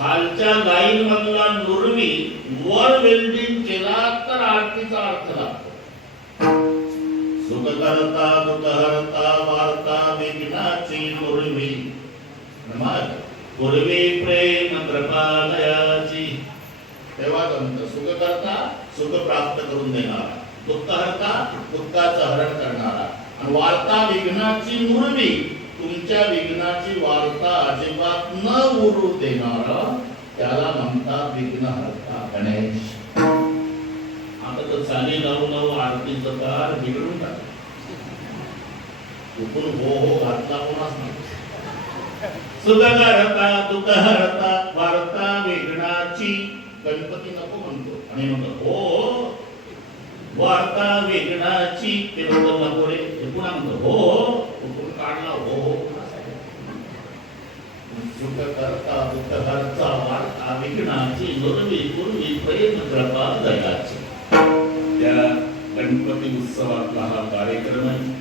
खालच्या लाईन मधला नुरवी वर वेल्डिंग केला तर आरतीचा अर्थ लागतो. सुख करता दुःख हरता वार्ता विघ्नाची नुरवी. मग पूर्वी प्रेम कृपालयाची. तेव्हा म्हणतो सुख करता सुख प्राप्त करून देणारा दुःख हरता दुःखाचं हरण करणारा आणि वार्ता विघ्नाची मुरवी तुमच्या विघ्नाची वार्ता अजिबात न उरू देणार त्याला म्हणतात विघ्नहर्ता गणेश. आता तर चाली नऊ नऊ आरतीचं कार बिघडून टाक चुकून हो हो घातला कोणाच नाही. सुख हरता दुःख हरता वार्ता विघ्नाची. गणपती नको म्हणतो. आणि म्हणतो हो वार्ता विघ्नाची. ते लोक नको रे हे पुन्हा म्हणतो हो हो उठून काढला हो हो सुख करता वार्ता विघ्नाची नुरवी पूर्वी प्रेम कृपा दयाची त्या गणपती उत्सवातला हा कार्यक्रम आहे.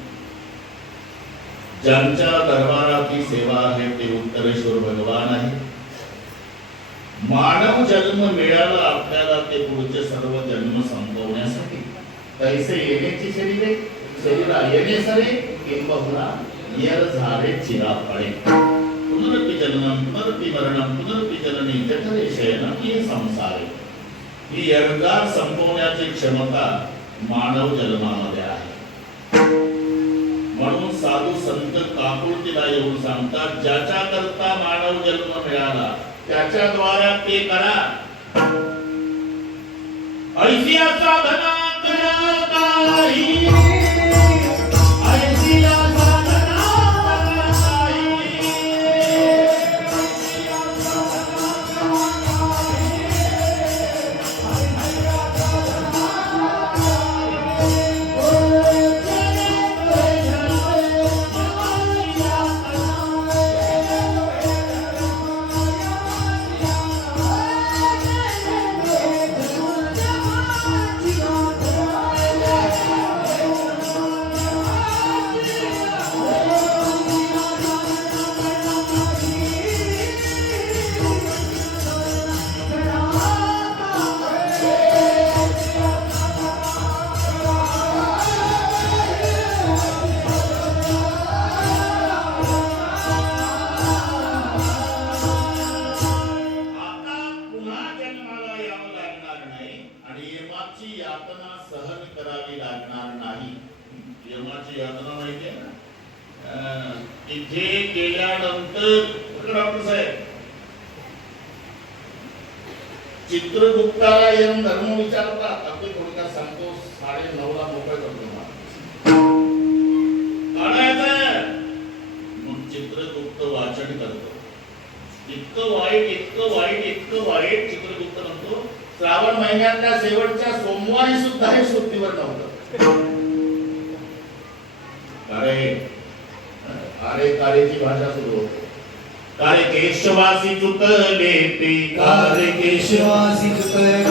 ज्यांच्या दरबाराची सेवा आहे ते उत्तरेश्वर भगवान आहे. मानव जन्म मिळाला आपल्याला ते पुढचे सर्व जन्म संपवण्यासाठी. तैसे येण्याची शरीरे शरीरा येणे सरे किंबहुना यर झाले चिरा पडे पुनरपि जननम पुनरपि मरणम पुनरपि जननी जठरे शयनम हे संसारे. ही यरदार संपवण्याची क्षमता मानव जन्मामध्ये आहे. म्हणून साधू संत काकुळतीला येऊन सांगतात ज्याच्या करता मानव जन्म मिळाला त्याच्या द्वारा ते करा. ऐसिया साधना करा काही इतकं वाईट इतकं वाईट चित्रगुप्त म्हणतो. श्रावण महिन्यातल्या शेवटच्या सोमवारी सुद्धा हे सुट्टीवर नव्हतं. अरे अरे कारेची भाषा सुरू होते. कारे केशवासी चुकले ते कारे केशवा केशवासी चुकले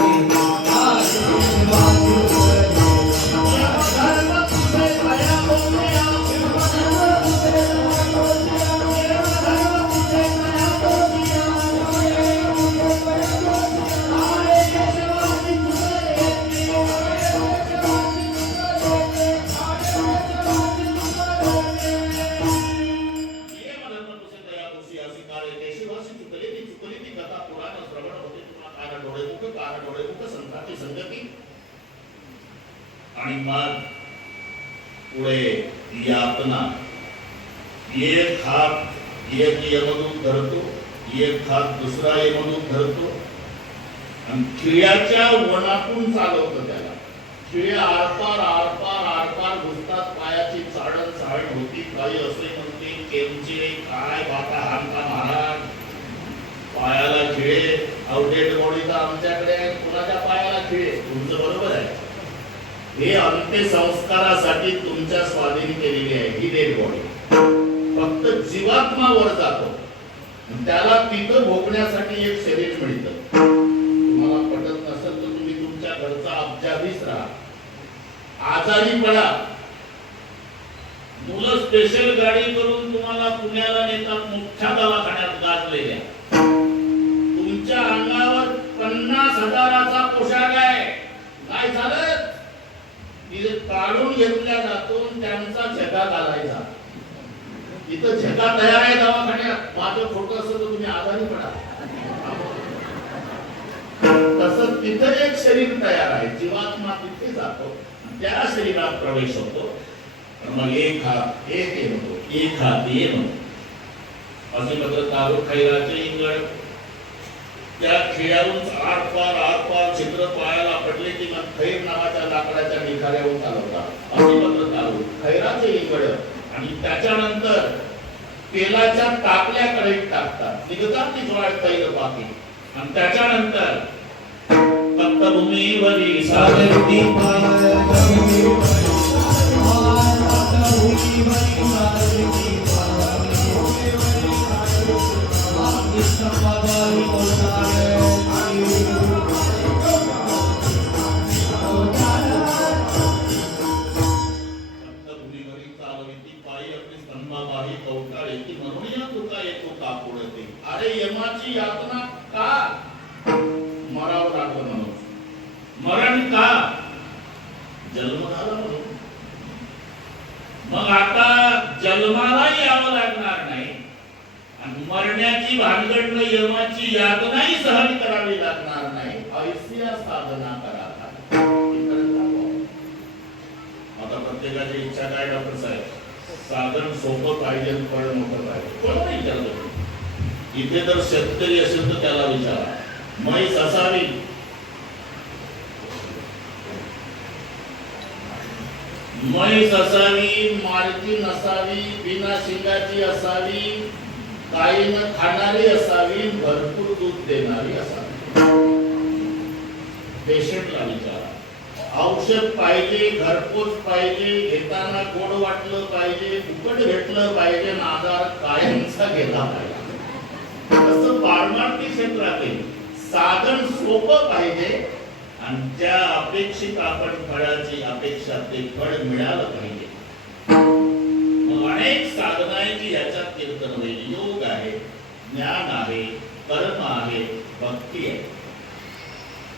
चाळण काही असे म्हणते केमचे काय बाका हानका महाराज? पायाला खिळे. आउटेड बॉडी तर आमच्याकडे कुणाच्या पायाला खिळे? तुमचं बरोबर आहे. हे अंत्यसंस्कारासाठी तुमच्या स्वाधीन केलेली आहे ही डेड बॉडी. फक्त जीवात्मा वर जातो. त्याला तिथं भोगण्यासाठी एक शरीर मिळतं. तुम्हाला पटत नसेल तर तुम्ही तुमच्या घरचा अब्जाधीच राहा. आजारी पडा. मुलं स्पेशल गाडी करून तुम्हाला पुण्याला नेतात मोठ्या दवाखान्यात गाजलेल्या तुमच्या अंगावर पन्नास हजाराचा पोशाख आहे. काय झालं? काढून घेतल्या जातो त्यांचा झगा घालायचा. इथं झगा तयार आहे दवाखान्यात. माझं खोटं असं तर तुम्ही आजारी पडा. तसं तिथं एक शरीर तयार आहे. जीवात्मा तिथे जातो त्या शरीरात प्रवेश होतो. मग एक हात एक हे म्हणतो एक हात ये म्हणतो असे म्हणतात तारू खैराचे इंगळ त्या खिळ्यावरून आरपार आरपार छिद्र पायाला पडले की मग खैर नावाच्या लाकडाच्या निखाऱ्यावरून चालवतात असे म्हणतात तारू खैराचे इंगड आणि त्याच्यानंतर तेलाच्या टाकल्याकडे टाकतात निघतात ती ज्वाळ तैर बाकी आणि त्याच्यानंतर तप्तभूमीवरी सागरती सप्तभूमीवरी यातना का? मरावं लागलं म्हणून. मरण का? जन्म झाला मग आता जन्माला यावं लागणार नाही. आणि मरण्याची भानगड न यमाची यातनाही सहन करावी लागणार नाही. ऐसिया साधना करा. आता प्रत्येकाची इच्छा काय डॉक्टर साहेब? साधन सोपं पाहिजे आणि फळ मोठं पाहिजे. कोण नाही विचारतो इथे जर शेतकरी असेल तर त्याला विचारा. म्हैस असावी. म्हैस असावी मालकी नसावी बिना शिंगाची असावी काही न खाणारी असावी भरपूर दूध देणारी असावी. पेशंटला विचारा. औषध पाहिजे घरपोच पाहिजे घेताना गोड वाटलं पाहिजे फुकट भेटलं पाहिजे आणि आजार कायमचा गेला पाहिजे. तसं पारमार्थी क्षेत्रातील साधन सोपं पाहिजे आणि त्या अपेक्षित आपण फळाची अपेक्षा ते फळ मिळालं पाहिजे. मग अनेक साधना आहे की ह्याच्यात कीर्तन होईल. योग आहे ज्ञान आहे कर्म आहे भक्ती आहे.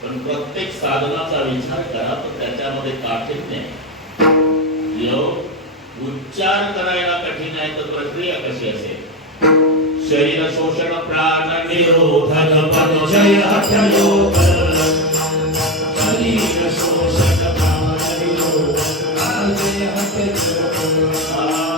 पण प्रत्येक साधनाचा विचार करा तर त्याच्यामध्ये काठिण्य आहे. योग उच्चार करायला कठीण आहे तर प्रक्रिया कशी असेल? शरीर शोषण प्राण निरोधक पदजय हा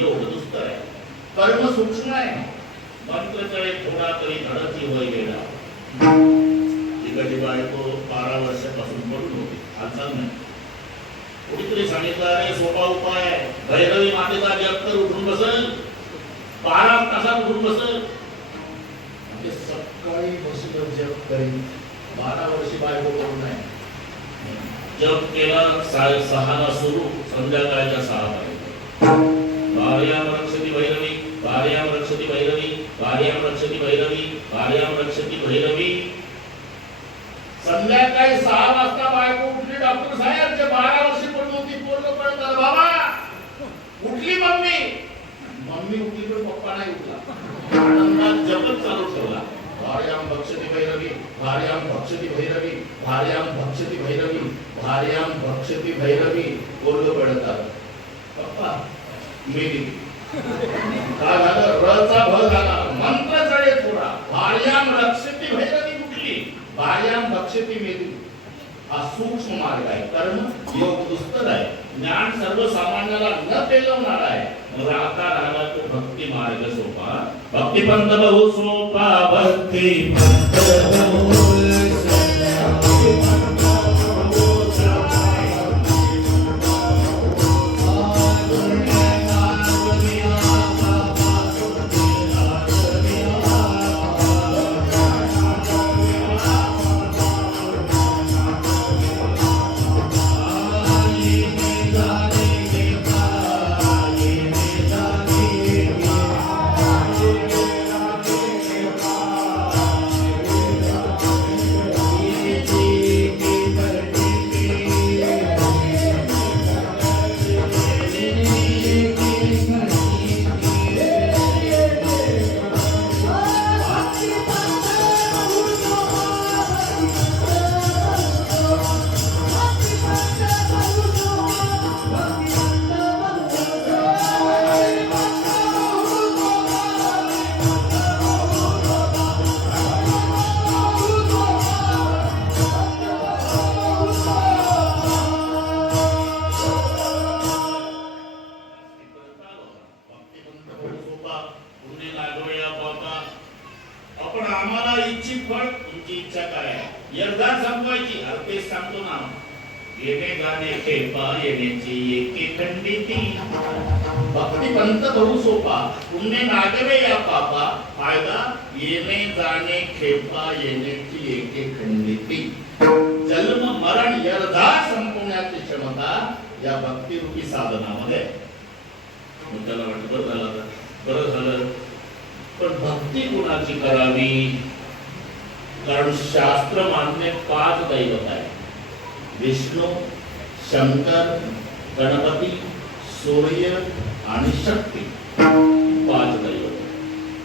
एवढं दुस्तर आहे. कर्म सूक्ष्म आहे. मंत्र तळे थोडा तरी धडकी होय गेला तिकडची बायको बारा वर्षापासून पडून होती. हालचाल नाही. कोणीतरी सांगितलं अरे सोपा उपाय भैरवी मातेचा जप तर उठून बसल. बारा तासात उठून बसल. म्हणजे सकाळी बसून जप करीन. बारा वर्षी बायको करू नये जप केला सहाला सुरू संध्याकाळच्या सहा पर्यंत भार्यां रक्षति भैरवी भार्यां रक्षति भैरवी भार्यां रक्षति भैरवी भार्यां रक्षति भैरवी. संध्याकाळी सहा वाजता बायको उठली डॉक्टर साहेब जे बारा वर्षी पडून होती पूर्णपणे तर बाबा उठली मम्मी. मम्मी उठली पण पप्पा नाही उठला. आनंदात जपत चालू ठेवला. भार्याम भक्षती भैरवी भार्याम भक्षती भैरवी भार्याम भक्षती भैरवी भार्याम भक्षती भैरवी ओरड पडत आलं. पप्पा मेली काय झालं? रचा भ झाला. मंत्र जळे थोडा. रक्षती भैरवी कुठली? हा सूक्ष्म मार्ग आहे. कर्म योग दुस्तर आहे. ज्ञान सर्वसामान्याला न पेलवणार आहे. राहता राहिला तो भक्ती मार्ग सोपा. भक्ती पंथ बहु सोपा भक्ती पंत तुमची इच्छा काय आहे? एकदा संपवायची. अरे तेच सांगतो ना. येणे गाणे खेपा येण्याची एके खंडिती भक्ती पंत बहु सोपा. पुण्य नागवे या पापा. फायदा येणे जाणे खेपा येण्याची एके खंडिती जन्म मरण यरदा संपवण्याची क्षमता या भक्तिरूपी साधनामध्ये. मग त्याला वाटतं बरं झालं बरं झालं. पण भक्ती कुणाची करावी? कारण शास्त्र मान्य पाच दैवत आहे. विष्णू शंकर गणपती सूर्य आणि शक्ती पाच दैवत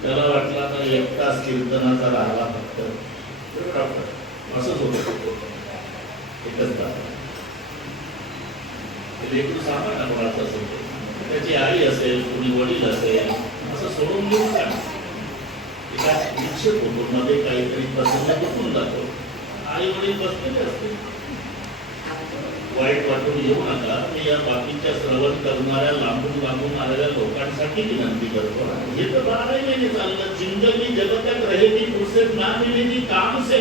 त्याला वाटला तर एकटाच कीर्तनाचा राहिला फक्त. असंच होत. एकच लेकरू सांगा ना कोणाचं असेल त्याची आई असेल कोणी वडील असेल असं सोडून घेऊन का एका निश्चित कुटुंबामध्ये काहीतरी प्रसंग बसून जातो. आई वडील बसलेले असते वाईट वाटून येऊ नका. मी या बाकीच्या श्रवण करणाऱ्या लांबून लांबून आलेल्या लोकांसाठी विनंती करतो. हे तर बाराही महिने चाललं. जिंदगी जगतात रहेगी फुर्सत ना मिलेगी काम से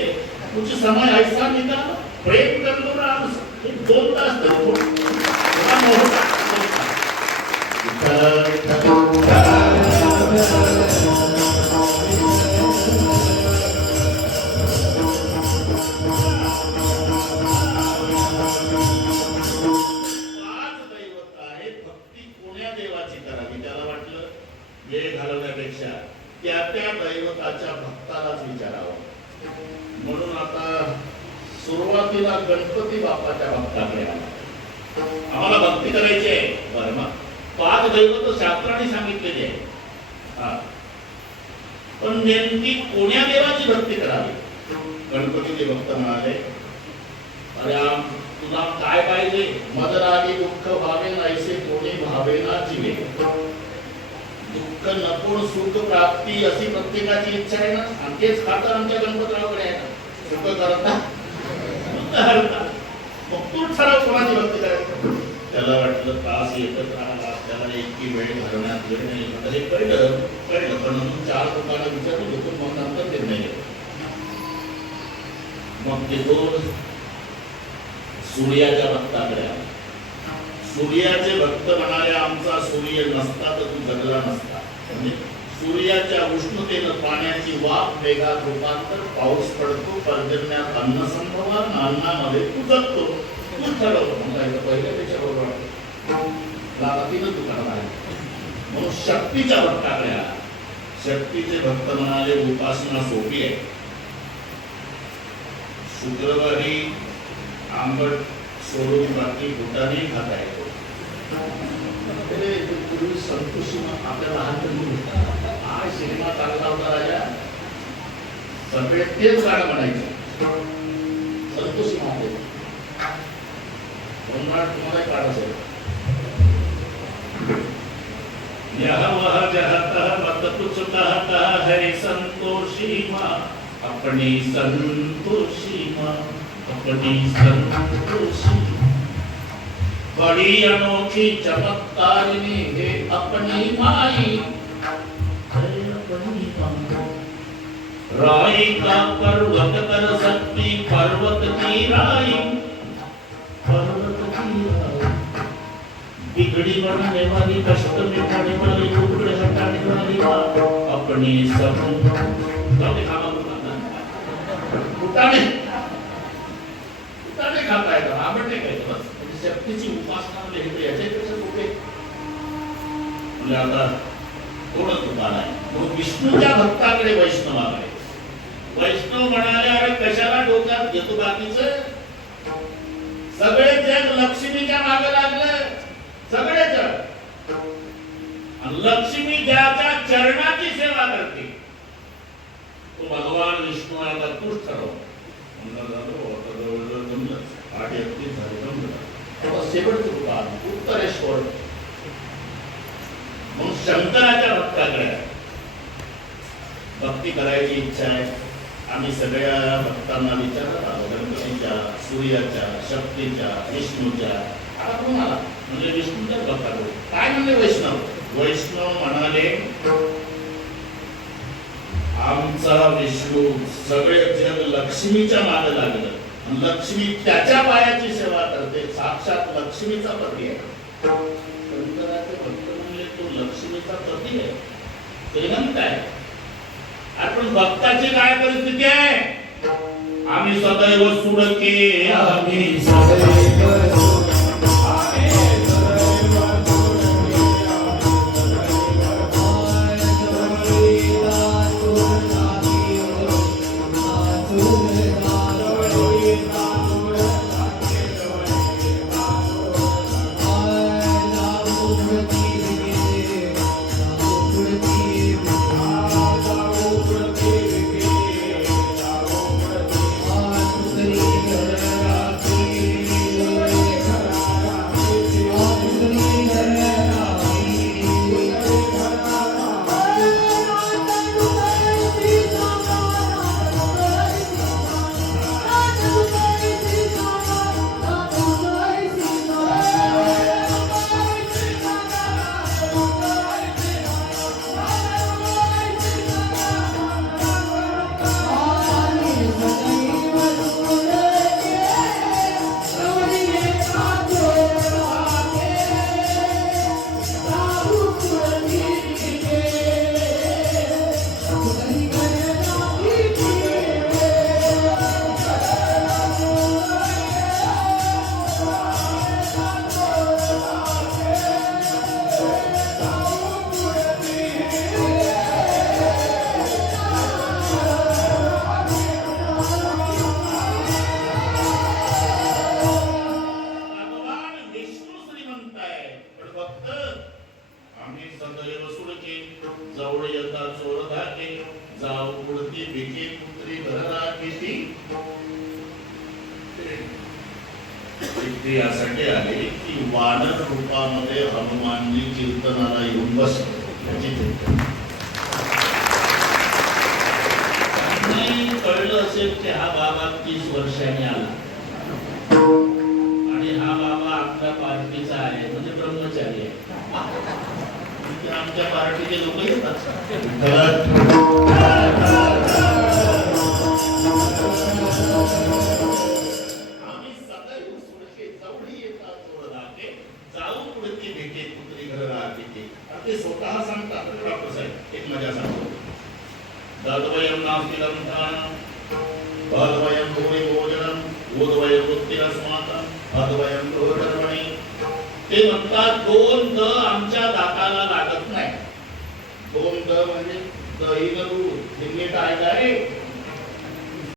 कुछ समय ऐसा निकाल प्रेम कर लो राम. से. दोन तास तर म्हणून आता सुरुवातीला गणपती बाप्पाच्या भक्ताकडे आला. आम्हाला भक्ती करायची आहे. बरं मग. पाच दैवत शास्त्राने सांगितलेली आहे. पण नेमकी कोण्या देवाची भक्ती करावी? गणपतीचे भक्त म्हणाले अरे आम तुला काय पाहिजे? मदरागी दुःख भावे नाहीसे कोणी भावे ना जीवे. दुःख नको सुख प्राप्ती अशी प्रत्येकाची इच्छा आहे ना? आणि तेच खातर आमच्या गणपतरावकडे आहे ना? मग तू कोणाची भक्ती करायची त्याला वाटलं तास येतच राहिला त्याला इतकी वेळ घालवण्यात वेळ नाही म्हणजे कळलं कळलं. पण म्हणून चार लोकांना विचारून घेतो मग नंतर निर्णय घेतो मग ते दोन सूर्याच्या भक्ताकडे आले. सूर्याचे भक्त म्हणाले आमचा सूर्य नसता तर तू जगला नसता. म्हणजे सूर्याच्या उष्णतेनं पाण्याची वाफ वेगात रूपांतर पाऊस पडतो पर्जन्यात अन्न संभव अन्नामध्ये कुजतो तू ठरवतो पहिल्यापेक्षा बरोबर दुकान आहे. म्हणून शक्तीच्या भक्ताकडे शक्तीचे भक्त म्हणाले उपासना सोपी आहे. शुक्रवारी आंबट सोडून बाकी भूतानी खाता येतो. पूर्वी संतोषी आपल्या लहानपणी होता. सिनेमा चालला होता राजा. सगळे तेच गाणं म्हणायचे. संतोषी महादेव म्हणून तुम्हाला असेल यह वह संतोषी अपनी संतोषी अपनी संतोषी बड़ी अनोखी चमत्कारिणी है अपनी माई। राई का पर्वत कर सकती पर्वत की राई। पर्वत की राई बिगड़ी बनाने वाली, कष्ट मिटाने वाली, टुकड़े हटाने वाली अपनी सब जाऊ दे खावा शक्तीची उपासना म्हणजे हे याच्यापेक्षा म्हणजे आता थोडं मग विष्णूच्या भक्ताकडे वैष्णवाकडे वैष्णव म्हणाले अरे कशाला डोक्यात घेतो बाकीच? सगळे जग लक्ष्मीच्या मागे लागले. सगळे जग. लक्ष्मी ज्याच्या चरणाची सेवा करते. तो भगवान विष्णू आहे आता तूच ठरव म्हणलं जातो आता जवळजवळ जमलं. आठ एकतीस झाले, जमलं. तेव्हा शेवटचं दुकान उत्तरेश्वर मग शंकराच्या भक्ताकडे. भक्ती करायची इच्छा आहे. आम्ही सगळ्या भक्तांना विचारत आलो. गणपतीच्या सूर्याच्या शक्तीच्या विष्णूच्या. आता कोणाला म्हणजे विष्णूच्या भक्ताकडे. काय म्हणले वैष्णव? वैष्णव म्हणाले आमचा विष्णू सगळे जग लक्ष्मीच्या मागे लागलं. लक्ष्मी त्याच्या पायाची सेवा करते साक्षात लक्ष्मीचा पती आहे. शंकराचे भक्त म्हणजे तो लक्ष्मीचा पती आहे. श्रीमंत आहे. आपण भक्ताची काय परिस्थिती आहे? आम्ही सदैव सुडके आम्ही सदैव म्हणजे आमच्या पार्टीचे लोक येतात.